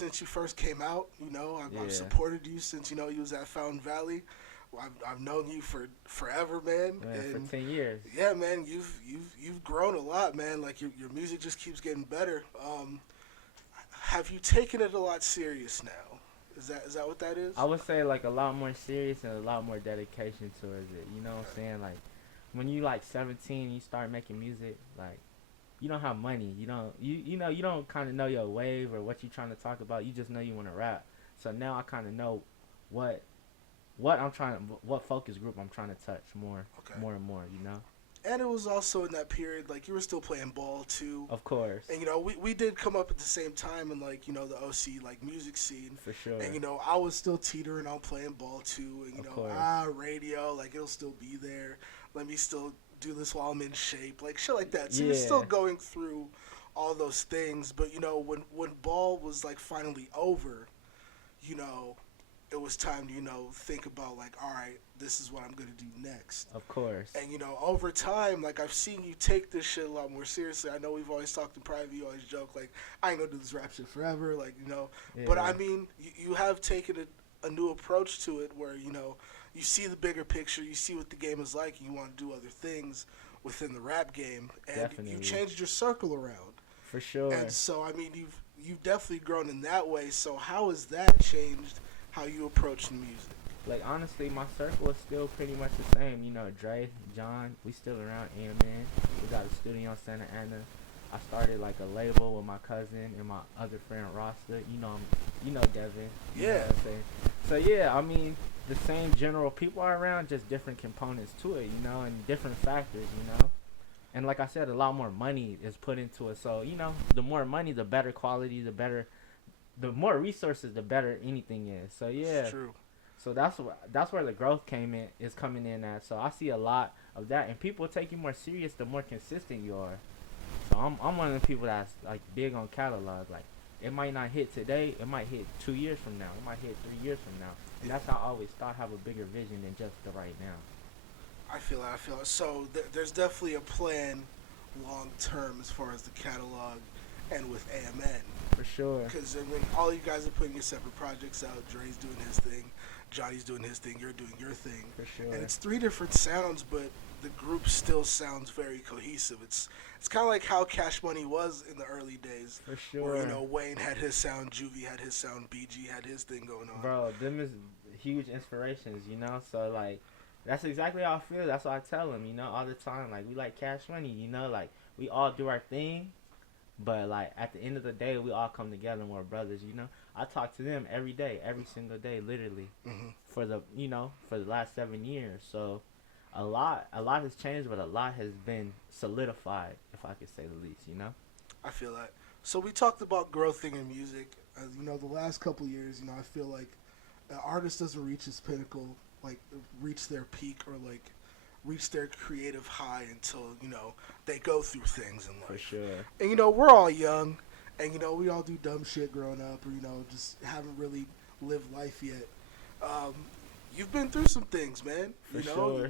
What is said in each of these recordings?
since you first came out. I've Yeah, supported you since you was at Fountain Valley. I've known you for forever, man. man, for And 10 years. yeah, man, you've grown a lot, man. Like your music just keeps getting better. Have you taken it a lot serious now? Is that what that I is? would say like a lot more serious and a lot more dedication towards it. You know what I'm Okay. saying? Like when you like 17, you start making music. Like you don't have money. You don't kind of know your wave or what you're trying to talk about. You just know you want to rap. So now I kind of know what what focus group I'm trying to touch Okay. more and more. You know? And it was also in that period, like you were still playing ball too. Of course, And we did come up at the same time in like the OC like music scene. for And sure. I was still teetering on playing ball too. And Of course. radio, like it'll still be there. Let me still do this while I'm in shape, like shit like that. So you're still Yeah, going through all those things. But when ball was like finally over, you know it was time to think about like, all right, this is what I'm gonna do next. of course. And over time, like I've seen you take this shit a lot more seriously. I know we've always talked in private. You always joke like, I ain't gonna do this rap shit forever, like But Yeah, I mean, you have taken a new approach to it, where you see the bigger picture, you see what the game is like, and you want to do other things within the rap game, and you definitely. changed your circle around. For And sure. so, I mean, you've definitely grown in that way. So how has that changed how you approach the music? Like honestly, my circle is still pretty much the same. You know, Dre, John, we still around. AMN, we got a studio in Santa Ana. I started like a label with my cousin and my other friend Rasta. You know Devin. You know Yeah. what I'm saying. So yeah, I mean the same general people are around, just different components to it. And different factors. And like I said, a lot more money is put into it. So the more money, the better quality, the more resources, the better anything is. So It's yeah, true. so that's where the growth is coming in at. So I see a lot of that, and people take you more serious the more consistent you are. So I'm one of the people that's like big on catalog. Like it might not hit today, it might hit 2 years from now, it might hit 3 years from now, and Yeah. that's how I always thought have a bigger vision than just the right now. I feel it. I feel it. So there's definitely a plan long term as far as the catalog and with AMN. For sure, Because I mean, all you guys are putting your separate projects out. Dre's doing his thing, Johnny's doing his thing, you're doing your thing, for and sure, it's three different sounds, but the group still sounds very cohesive. It's kind of like how Cash Money was in the early days, for where sure, Wayne had his sound, Juvie had his sound, BG had his thing going on. bro. Them is huge inspirations. So like that's exactly how I feel. That's what I tell them, all the time. Like we like Cash Money. Like we all do our thing, but like at the end of the day, we all come together and we're brothers. I talk to them every day, every single day, literally, Hmm. for the last 7 years. So a lot has changed, but a lot has been solidified, if I could say the least. I feel that. So we talked about growth in your music. The last couple years, I feel like an artist doesn't reach his pinnacle, like reach their peak or like reach their creative high until they go through things in For life. sure. And we're all young, and we all do dumb shit growing up, or just haven't really lived life yet. Um, you've been through some things, man. For sure.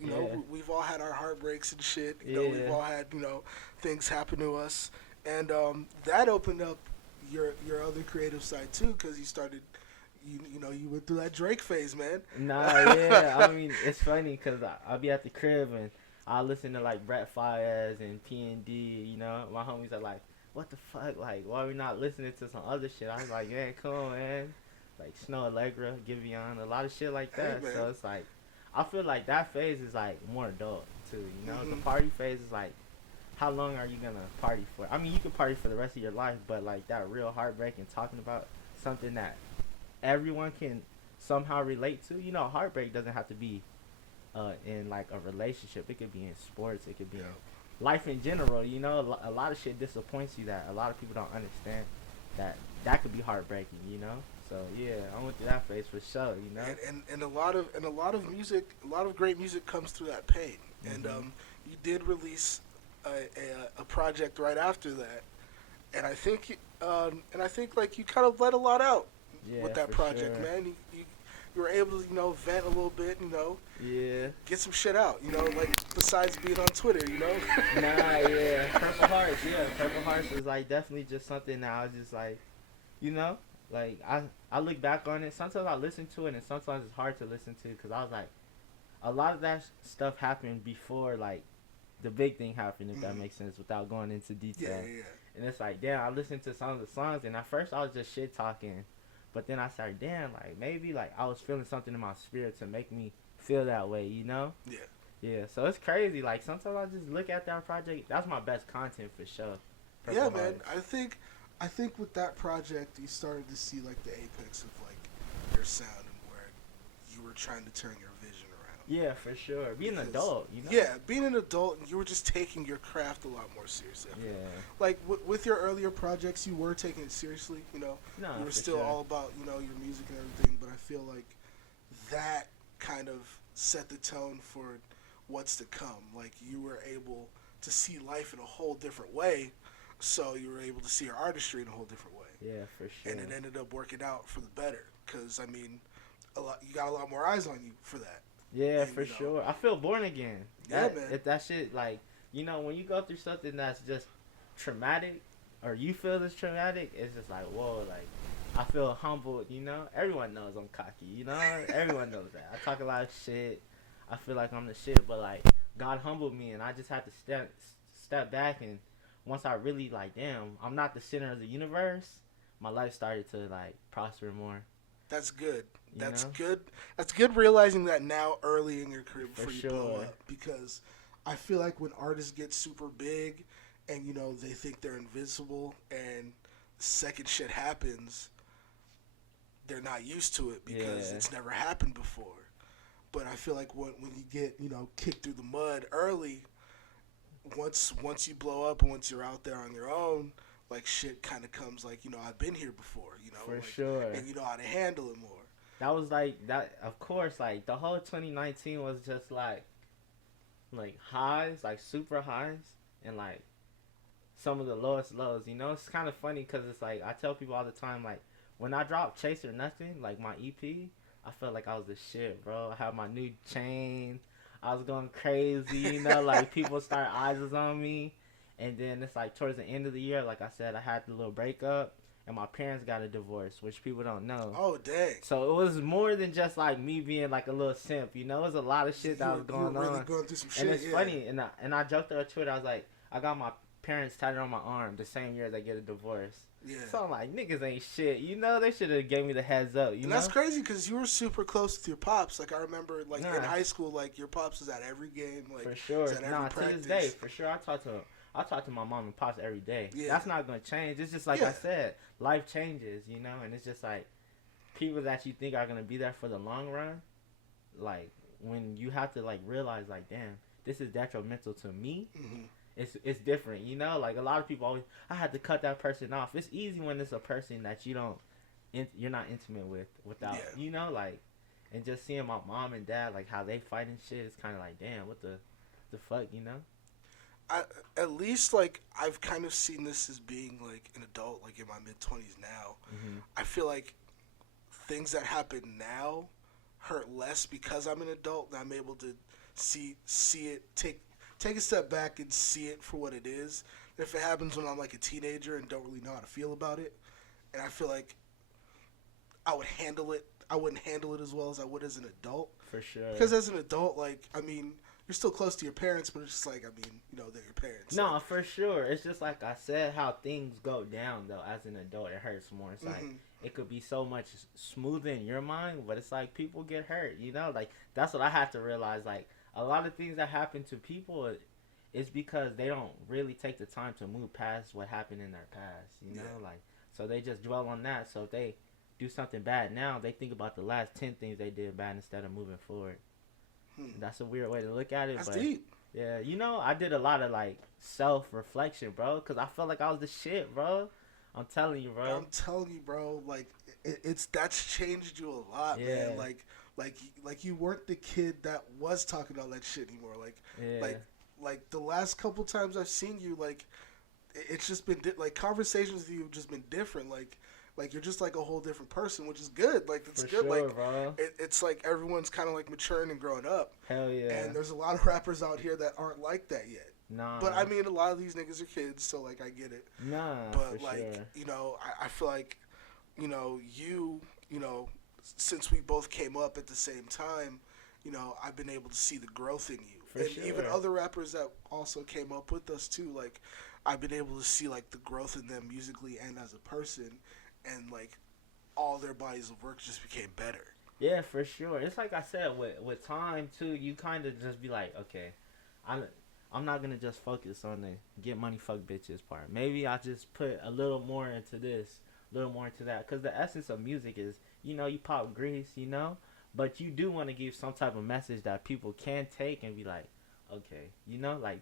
Yeah. We've all had our heartbreaks and shit. We've Yeah. all had things happen to us, and that opened up your other creative side too, because you started. You went through that Drake phase, man. Nah, yeah. I mean, it's funny because I'll be at the crib and I listen to like Brett Fayez and P&D. My homies are like, "What the fuck? Like, why we not listening to some other shit?" I was like, "Man, come on, man." Like Snow Allegra, Giveon, a lot of shit like Hey, that. man. So it's like, I feel like that phase is like more adult too. The Hmm. party phase is like, how long are you gonna party for? I mean, you can party for the rest of your life, but like that real heartbreak and talking about something that everyone can somehow relate to. Heartbreak doesn't have to be in like a relationship. It could be in sports. It could be Yeah. in life in general. A lot of shit disappoints you that a lot of people don't understand. That could be heartbreaking. So yeah, I went through that phase for sure. And a lot of music, a lot of great music comes through that pain. And Mhm. you did release a project right after that, and I think like you kind of let a lot out Yeah, with that for project, sure. man. You were able to vent a little bit, Yeah. get some shit out, like besides being on Twitter. Nah, yeah. Purple Hearts, yeah. Purple Hearts is like definitely just something that I was just like, you know, Like I look back on it. Sometimes I listen to it, and sometimes it's hard to listen to because I was like, a lot of that stuff happened before like the big thing happened, if that Mm-hmm. makes sense, without going into Yeah, detail. yeah, And it's like, damn, I listened to some of the songs, and at first I was just shit talking, but then I started, damn, like maybe like I was feeling something in my spirit to make me feel that way, you know? yeah, Yeah. So it's crazy. Like sometimes I just look at that project. That's my best content for sure. yeah, Purple man. Hearts. I think with that project, you started to see like the apex of like your sound and where you were trying to turn your vision around. Yeah, for sure. Be an Because adult, you know? yeah, being an adult, you were just taking your craft a lot more seriously. I feel. Yeah. Like with your earlier projects, you were taking it seriously. You know, No, you were for still sure. all about your music and everything. But I feel like that kind of set the tone for what's to come. Like you were able to see life in a whole different way, so you were able to see your artistry in a whole different way, Yeah, for sure. and it ended up working out for the better. Because I mean, you got a lot more eyes on you for that. Yeah, And for sure. I feel born again. yeah, That man. if that shit like when you go through something that's just traumatic or you feel it's traumatic, it's just like whoa, like I feel humbled. Everyone knows I'm cocky. Everyone knows that. I talk a lot of shit. I feel like I'm the shit, but like God humbled me, and I just had to step back. And once I really like, damn, I'm not the center of the universe. My life started to like prosper more. That's good. You That's know, good. That's good realizing that now early in your career for before you blow sure. up. Because I feel like when artists get super big and they think they're invincible and second shit happens, they're not used to it because Yeah. it's never happened before. But I feel like when you get kicked through the mud early, once you blow up and once you're out there on your own, like shit kind of comes like I've been here before, For like, sure. and you know how to handle it more. That was like that. Of course, like the whole 2019 was just like highs, like super highs, and like some of the lowest lows. It's kind of funny because it's like I tell people all the time, like when I dropped Chase or Nothing, like my EP, I felt like I was the shit, bro. I had my new chain. I was going crazy, like people start eyes on me. And then it's like towards the end of the year, like I said, I had the little breakup and my parents got a divorce, which people don't know. Oh dang! So it was more than just like me being like a little simp, It was a lot of shit that was You were going really on. going through some shit. And it's yeah. funny, and I joked on Twitter, I was like, I got my parents tatted on my arm the same year they get a divorce. Yeah. So I'm like, niggas ain't shit, They should have gave me the heads up, And that's crazy because you were super close with your pops. Like I remember, like Nah. in high school, like your pops was at every game. Like For sure. was at every Nah, to practice. this day, for sure. I talk to my mom and pops every day. Yeah. That's not gonna change. It's just like Yeah. I said, life changes, and it's just like people that you think are gonna be there for the long run, like when you have to like realize like, damn, this is detrimental to me. Mm-hmm. It's different, Like a lot of people always, I had to cut that person off. It's easy when it's a person that you're not intimate with without, like, and just seeing my mom and dad like how they fight and shit. It's kind of like, damn, what the fuck, At least like I've kind of seen this as being like an adult, like in my mid-20s now. Mm-hmm. I feel like things that happen now hurt less because I'm an adult and I'm able to see it, take a step back and see it for what it is. If it happens when I'm like a teenager and don't really know how to feel about it, and I feel like I wouldn't handle it as well as I would as an adult. For sure. Because as an adult, like, I mean, you're still close to your parents, but it's just like, I mean, they're your parents. No, like, for sure. It's just like I said, how things go down though. As an adult, it hurts more. It's like it could be so much smoother in your mind, but it's like people get hurt. Like that's what I had to realize. Like a lot of things that happen to people is because they don't really take the time to move past what happened in their past. Like so they just dwell on that. So if they do something bad now, they think about the last 10 things they did bad instead of moving forward. That's a weird way to look at it. That's but deep. Yeah, I did a lot of like self-reflection, bro, because I felt like I was the shit, bro. I'm telling you, bro. I'm telling you, bro. Like that's changed you a lot, Yeah. man. Like you weren't the kid that was talking all that shit anymore. Yeah. Like the last couple times I've seen you, like it's just been like conversations with you have just been different. Like you're just like a whole different person, which is good. Like it's For good. sure, Like bro. it's like everyone's kind of like maturing and growing up. Hell yeah. And there's a lot of rappers out here that aren't like that yet. Nah. But I mean, a lot of these niggas are kids, so like I get it. Nah, But for like sure. I feel like you know, since we both came up at the same time, I've been able to see the growth in For you, and even sure. other rappers that also came up with us too. Like, I've been able to see like the growth in them musically and as a person, and like all their bodies of work just became better. Yeah, for sure. It's like I said, with time too, you kind of just be like, okay, I'm I'm not gonna just focus on the get money, fuck bitches part. Maybe I just put a little more into this, a little more into that, because the essence of music is, you pop grease, but you do want to give some type of message that people can take and be like, okay, like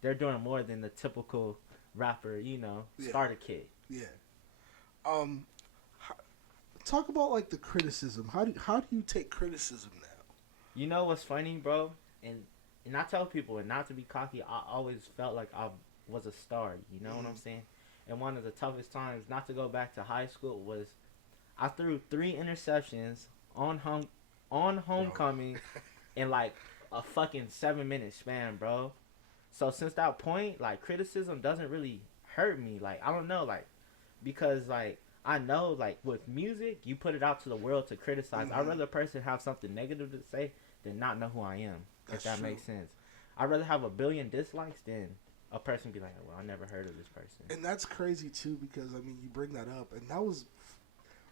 they're doing more than the typical rapper, Yeah, starter kit. yeah. Um, Talk about like the criticism. How do you take criticism now? You know what's funny, bro? And and I tell people, and not to be cocky, I always felt like I was a star. You know what Mm-hmm. I'm saying? And one of the toughest times, not to go back to high school, was I threw 3 interceptions on home on Bro. homecoming in like a fucking 7 minute span, bro. So since that point, like criticism doesn't really hurt me. Like I don't know, like because like I know like with music, you put it out to the world to criticize. I'd Mm-hmm. rather a person have something negative to say than not know who I am. If That's that true. makes sense. I'd rather have a billion dislikes than a person be like, well, I never heard of this person. And that's crazy too because I mean you bring that up, and that was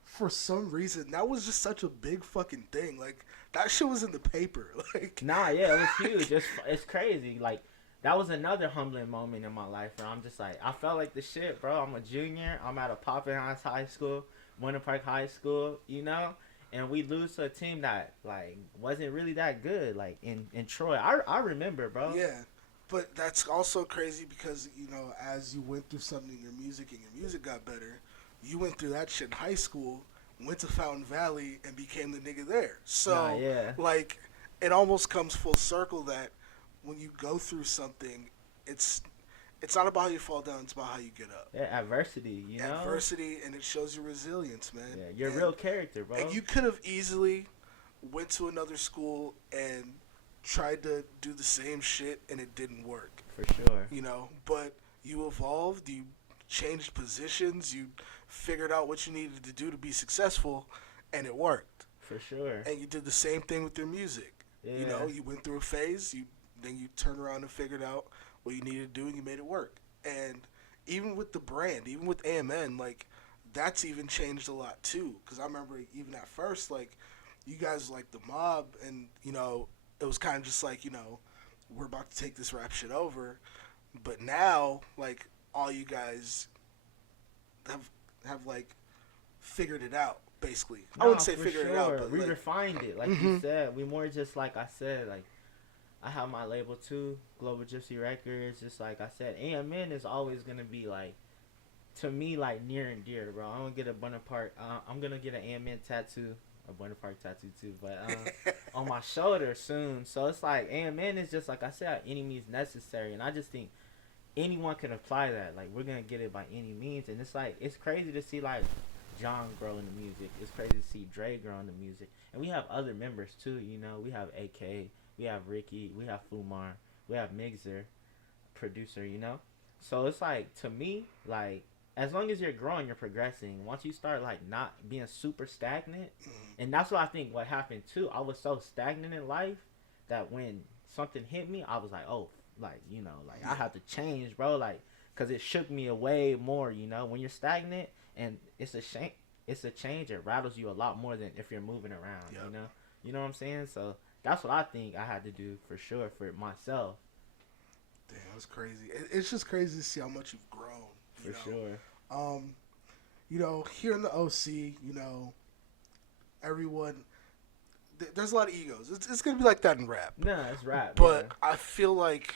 for some reason that was just such a big fucking thing. Like that shit was in the paper. Like, Nah, yeah, it was huge. It's crazy. Like that was another humbling moment in my life where I'm just like, I felt like the shit, bro. I'm a junior. I'm at a poppin' ass high school, Buena Park High School, and we lose to a team that like wasn't really that good, like in Troy. I remember, bro. yeah, but that's also crazy because as you went through something in your music and your music got better, you went through that shit in high school, went to Fountain Valley, and became the nigga there. Nah, So yeah, like, it almost comes full circle that when you go through something, it's it's not about how you fall down; it's about how you get up. yeah, adversity, Adversity, and it shows your resilience, man. Yeah, your real And character, bro. you could have easily went to another school and tried to do the same shit, and it didn't work. For sure, But you evolved, you changed positions, you figured out what you needed to do to be successful, and it worked. for sure. And you did the same thing with your music. Yeah, You went through a phase, then you turned around and figured out what you needed to do, and you made it work. And even with the brand, even with AMN, like that's even changed a lot too. Because I remember even at first, like you guys like the mob, and it was kind of just like we're about to take this rap shit over. But now, like all you guys have like figured it out. Basically, I nah, wouldn't say for figured it out, sure. but We like, refined it, like you hmm said. We more just like I said, like I have my label too, Global Gypsy Records. Just like I said, AMN is always gonna be like to me like near and dear, bro. I'm gonna get a Bonaparte. I'm gonna get an AMN tattoo, a Bonaparte tattoo too, but on my shoulder soon. So it's like AMN is just like I said, any means necessary, and I just think anyone can apply that. Like we're gonna get it by any means, and it's like it's crazy to see like John grow in the music. It's crazy to see Dre grow in the music, and we have other members too. We have AK, we have Ricky, we have Fumar, we have Mixer, producer. So it's like to me, like as long as you're growing, you're progressing. Once you start like not being super stagnant, and that's what I think what happened too. I was so stagnant in life that when something hit me, I was like, oh, like like I yeah, have to change, bro, like because it shook me away more. When you're stagnant and it's a change. It rattles you a lot more than if you're moving around. yep. You know what I'm saying. So that's what I think I had to do for sure for myself. Damn, that's crazy. It's just crazy to see how much you've grown. For sure. Um, here in the OC, everyone. There's a lot of egos. It's gonna be like that in rap, Nah, it's rap. Yeah. but I feel like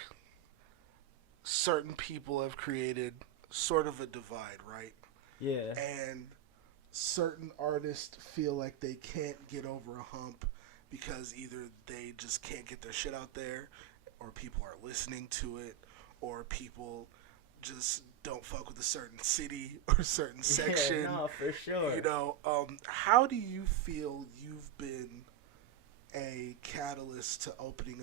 certain people have created sort of a divide, right? Yeah. And certain artists feel like they can't get over a hump because either they just can't get their shit out there, or people are listening to it, or people just don't fuck with a certain city or a certain Yeah. section. No, for sure. How do you feel you've been a catalyst to opening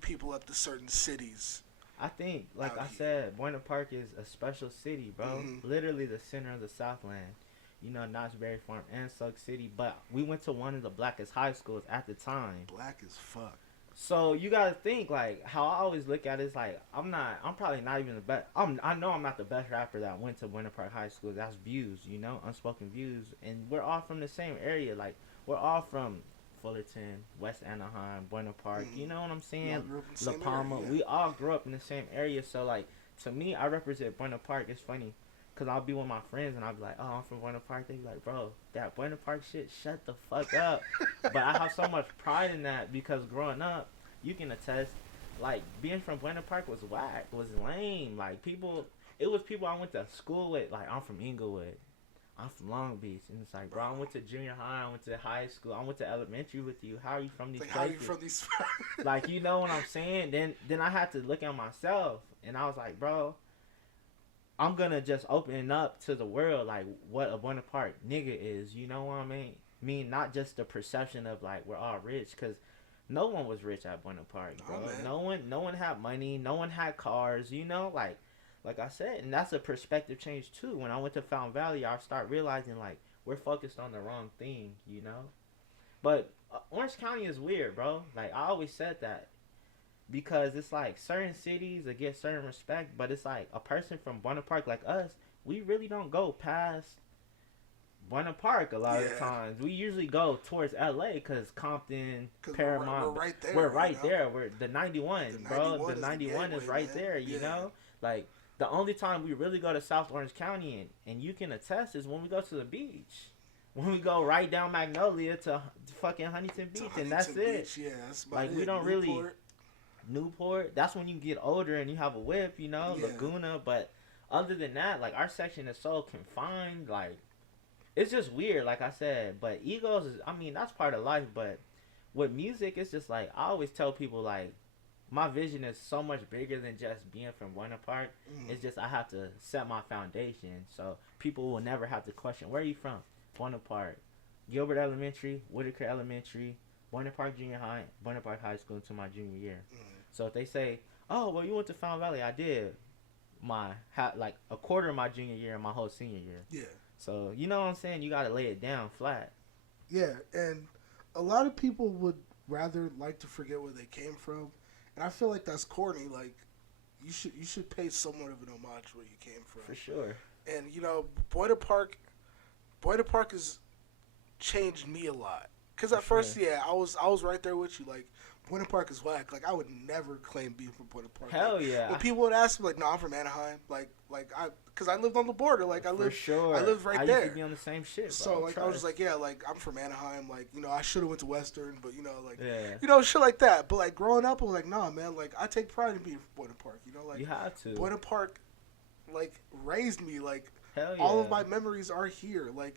people up to certain cities? I think, like out I here. said, Buena Park is a special city, bro. Mm-hmm. Literally the center of the Southland. You know, Knott's Berry Farm and Sauk City. But we went to one of the blackest high schools at the time. Black as fuck. So you gotta think, like, how I always look at it is like, I'm probably not even the best. I know I'm not the best rapper that went to Buena Park High School. That's Views, you know, Unspoken Views, and we're all from the same area. Like, we're all from Fullerton, West Anaheim, Buena Park. Mm-hmm. You know what I'm Y'all saying? grew up in the La same Palma. area, yeah. We all grew up in the same area. So like, to me, I represent Buena Park. It's funny. Cause I'll be with my friends and I'll be like, "Oh, I'm from Buena Park." They be like, "Bro, that Buena Park shit, shut the fuck up." But I have so much pride in that because growing up, you can attest, like being from Buena Park was whack, was lame. Like it was people I went to school with. Like I'm from Inglewood, I'm from Long Beach, and it's like, bro, I went to junior high, I went to high school, I went to elementary with you. How are you from these Like, places? how you from these? Like, you know what I'm saying? Then I had to look at myself, and I was like, bro, I'm gonna just open up to the world, like what a Buena Park nigga is. You know what I mean? Not just the perception of like we're all rich, cause no one was rich at Buena Park, bro. No one had money. No one had cars. You know, like I said, and that's a perspective change too. When I went to Fountain Valley, I start realizing like we're focused on the wrong thing. You know, but Orange County is weird, bro. Like I always said that. Because it's like certain cities that get certain respect, but it's like a person from Buena Park like us, we really don't go past Buena Park a lot of the times. We usually go towards LA because Compton, Paramount, we're right there. We're right there. We're the 91, bro. The 91 is right man. there, you know? Like, the only time we really go to South Orange County, and you can attest, is when we go to the beach. When we go right down Magnolia to fucking Huntington Beach, and that's it. Yeah, that's about like, it. We don't really... Newport, that's when you get older and you have a whip, you know, Laguna. But other than that, like our section is so confined, like it's just weird, like I said. But egos is, I mean, that's part of life. But with music, it's just like I always tell people, like my vision is so much bigger than just being from Buena Park. It's just I have to set my foundation so people will never have to question, where are you from? Buena Park, Gilbert Elementary, Whitaker Elementary, Buena Park Junior High, Buena Park High School until my junior year. So if they say, "Oh, well, you went to Fountain Valley," I did like a quarter of my junior year and my whole senior year. Yeah. So you know what I'm saying? You got to lay it down flat. Yeah, and a lot of people would rather like to forget where they came from, and I feel like that's corny. Like you should pay somewhat of an homage where you came from. For sure. And you know, Buena Park has changed me a lot. Cause at first, yeah, I was right there with you. Like Buena Park is whack. Like I would never claim being from Buena Park. Hell like, yeah. When people would ask me, like, "No, I'm from Anaheim." Cause I lived on the border. Like I lived right there. I used to be on the same shit. Bro. So like I was just like, yeah, like I'm from Anaheim. Like you know, I should have went to Western, but you know, like you know, shit like that. But like growing up, I was like, nah, man. Like I take pride in being from Buena Park. You know, like you have to. Buena Park, like raised me. Like hell yeah. All of my memories are here. Like.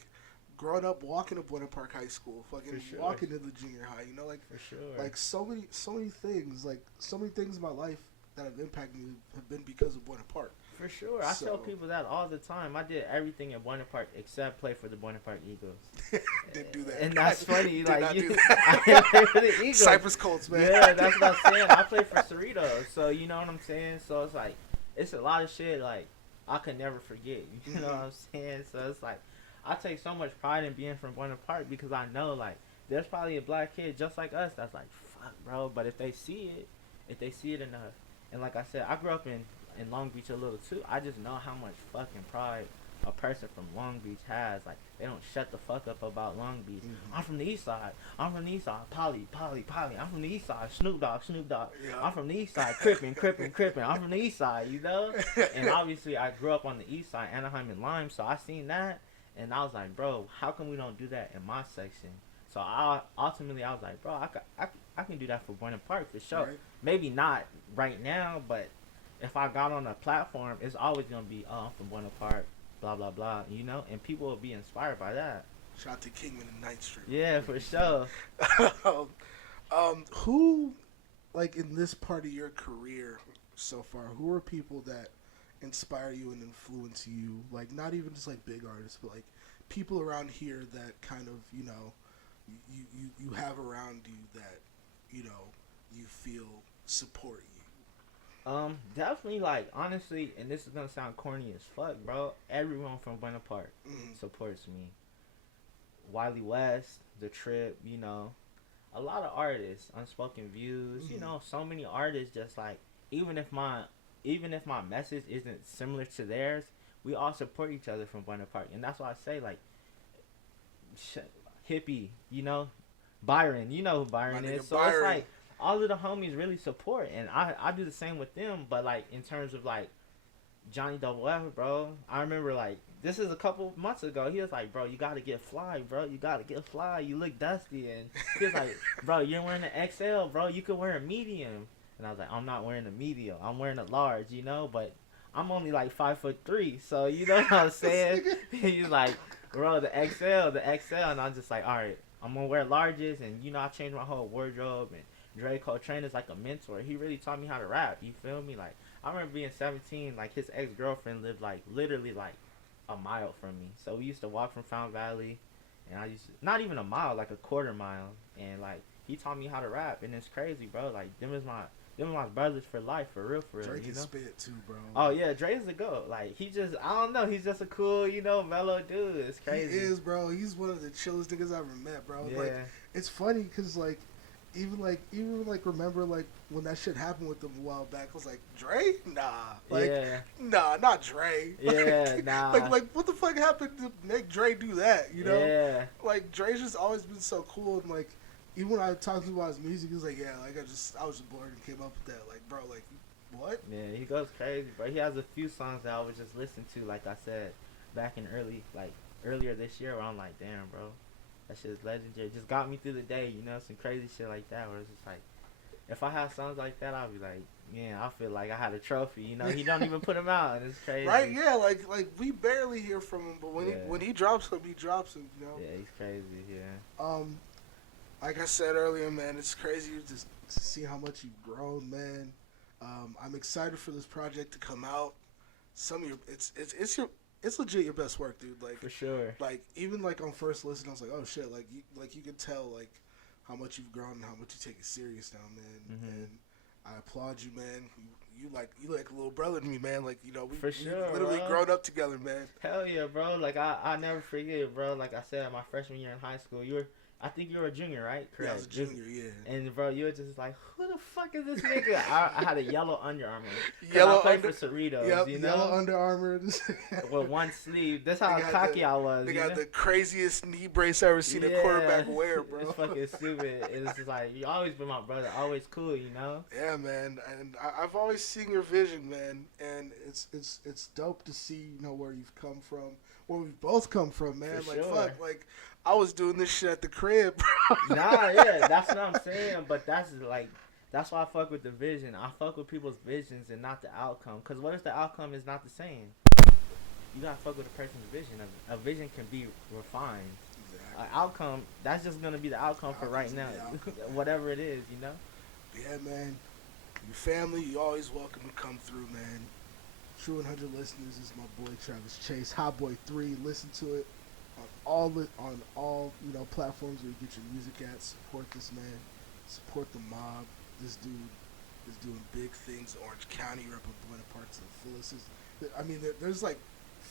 Growing up, walking to Buena Park High School, fucking walking to the junior high, you know, like for sure, like so many things, like so many things in my life that have impacted me have been because of Buena Park. For sure, I tell people that all the time. I did everything at Buena Park except play for the Buena Park Eagles. Didn't do that, and that's funny. Like you, I didn't play for the Eagles. Cypress Colts, man. Yeah, that's what I'm saying. I play for Cerritos, so you know what I'm saying. So it's like it's a lot of shit like I could never forget. You know what I'm saying? So it's like. I take so much pride in being from Buena Park because I know, like, there's probably a black kid just like us that's like, fuck, bro. But if they see it enough, and like I said, I grew up in Long Beach a little too. I just know how much fucking pride a person from Long Beach has. Like, they don't shut the fuck up about Long Beach. I'm from the east side. Polly. I'm from the east side. Snoop Dogg. Yeah. I'm from the east side. Crippin'. I'm from the east side, you know? And obviously, I grew up on the east side, Anaheim and Lime, so I seen that. And I was like, bro, how come we don't do that in my section? So I was like, bro, I can do that for Buena Park for sure. Right. Maybe not right now, but if I got on a platform, it's always gonna be, oh, I'm from Buena Park, blah blah blah, you know, and people will be inspired by that. Shout out to Kingman and 9th Street. Yeah, for sure. Who, like in this part of your career so far, who are people that inspire you and influence you, like not even just like big artists, but like people around here that kind of, you know, you have around you that, you know, you feel support you? Definitely, like, honestly, and this is gonna sound corny as fuck, bro. Everyone from Buena Park supports me. Wiley West, The Trip, you know, a lot of artists, Unspoken Views, you know, so many artists. Just like, even if my message isn't similar to theirs, we all support each other from Buena Park, and that's why I say, like, Hippie, you know, Byron, you know who Byron is. So Byron. it's like all of the homies really support, and I do the same with them. But like in terms of like Johnny Double F, bro, I remember like this is a couple months ago. He was like, bro, you gotta get fly, bro. You gotta get fly. You look dusty, and he was like, bro, you're wearing an XL, bro. You could wear a medium. And I was like, I'm not wearing a medium. I'm wearing a large, you know. But I'm only like 5'3", so you know what I'm saying. He's like, bro, the XL, and I'm just like, all right, I'm gonna wear larges, and you know, I changed my whole wardrobe. And Dre Coltrane is like a mentor. He really taught me how to rap. You feel me? Like, I remember being 17. Like, his ex girlfriend lived like literally like a mile from me, so we used to walk from Fountain Valley, and I used to, not even a mile, like a quarter mile, and like he taught me how to rap, and it's crazy, bro. Like, them is my brothers for life, for real, Drake you can know? spit too, bro. Oh yeah, Dre's the GOAT. Like, he just, I don't know, he's just a cool, you know, mellow dude. It's crazy. He is, bro. He's one of the chillest niggas I've ever met, bro. Yeah. Like, it's funny because even remember like when that shit happened with him a while back, I was like, Dre? Nah, not Dre. Yeah, nah. Like what the fuck happened to make Dre do that? You know? Yeah. Like, Dre's just always been so cool, and like even when I talked to him about his music, he was like, yeah, like I was just bored and came up with that. Like, bro, like what? Yeah, he goes crazy, bro. He has a few songs that I was just listening to, like I said, back in earlier this year, where I'm like, damn, bro, that shit is legendary. Just got me through the day, you know, some crazy shit like that, where it's just like, if I have songs like that, I'll be like, yeah, I feel like I had a trophy, you know. He don't even put them out, and it's crazy. Right? Yeah, like we barely hear from him, but when he drops him, you know. Yeah, he's crazy. Yeah. Like I said earlier, man, it's crazy to see how much you've grown, man. I'm excited for this project to come out. Some of your, it's legit your best work, dude. Like, for sure. Like, even like on first listen, I was like, oh shit, like you can tell like how much you've grown and how much you take it serious now, man. Mm-hmm. And I applaud you, man. You like a little brother to me, man. Like, you know, we literally bro. grown up together, man. Hell yeah, bro. Like, I never forget, bro. Like I said, my freshman year in high school, I think you were a junior, right? Correct. Yeah, I was a junior, yeah. And bro, you were just like, who the fuck is this nigga? I had a yellow Under Armour. Yellow I played for Cerritos, yep, you know? Yellow Under Armour. With one sleeve. That's how cocky I was. They got the craziest knee brace I ever seen a quarterback wear, bro. It's fucking stupid. It's just like, you always been my brother. Always cool, you know? Yeah, man. And I've always seen your vision, man. And it's dope to see, you know, where you've come from. Where we've both come from, man. For like, sure. fuck, like, I was doing this shit at the crib, bro. Nah, yeah, that's what I'm saying. But that's why I fuck with the vision. I fuck with people's visions and not the outcome. Because what if the outcome is not the same? You gotta fuck with a person's vision. A vision can be refined. Exactly. An outcome, that's just gonna be the outcome for right now. Whatever it is, you know? Yeah, man. Your family, you always welcome to come through, man. True 100 listeners is my boy Travis Chase. Hot Boy 3. Listen to it on all you know platforms where you get your music at. Support this man. Support the mob. This dude is doing big things. Orange County, repping Buena Park to the fullest. I mean, there's like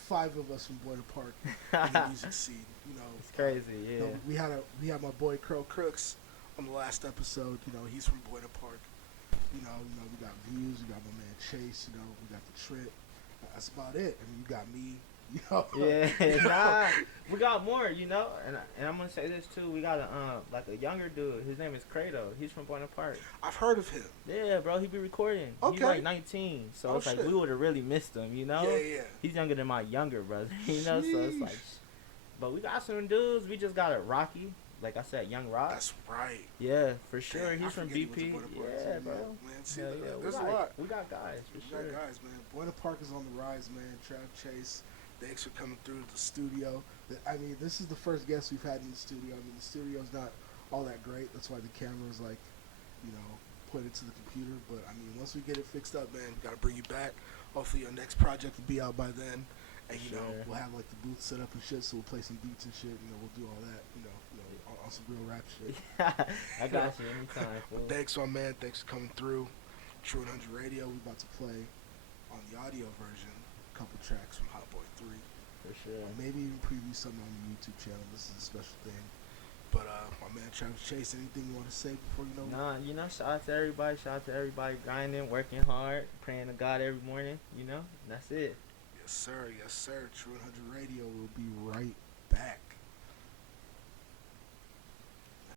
5 of us from Buena Park in the music scene. You know, it's crazy. Yeah. You know, we had my boy Crow Crooks on the last episode. You know, he's from Buena Park. You know, we got Views. We got my man Chase. You know, we got the Trip. That's about it. I mean, you got me. You know? Yeah, nah, we got more, you know, and I'm gonna say this too. We got a younger dude. His name is Credo. He's from Buena Park. I've heard of him. Yeah, bro, he be recording. Okay. He's like 19, so it's like we would have really missed him, you know. Yeah. He's younger than my younger brother, you know. So it's like, but we got some dudes. We just got a Rocky. Like I said, Young Rock. That's right. Yeah, for sure. Damn, He's from BP. Yeah, bro. Man, see, there's a lot. We got guys, for sure. We got guys, man. Buena Park is on the rise, man. Trav Chase, thanks for coming through the studio. I mean, this is the first guest we've had in the studio. I mean, the studio's not all that great. That's why the camera's like, you know, pointed to the computer. But I mean, once we get it fixed up, man, we gotta bring you back. Hopefully, your next project will be out by then. And you know, we'll have like the booth set up and shit, so we'll play some beats and shit. You know, we'll do all that. You know, on some real rap shit. I got you anytime. Fool. Thanks, my man. Thanks for coming through. True 100 Radio, we about to play on the audio version a couple tracks from Hot Boy 3. For sure. Maybe even preview something on the YouTube channel. This is a special thing. But my man Travis Chase, anything you want to say before you know? Nah, you know, shout out to everybody. Shout out to everybody grinding, working hard, praying to God every morning. You know, that's it. Yes, sir. Yes, sir. True 100 Radio will be right back.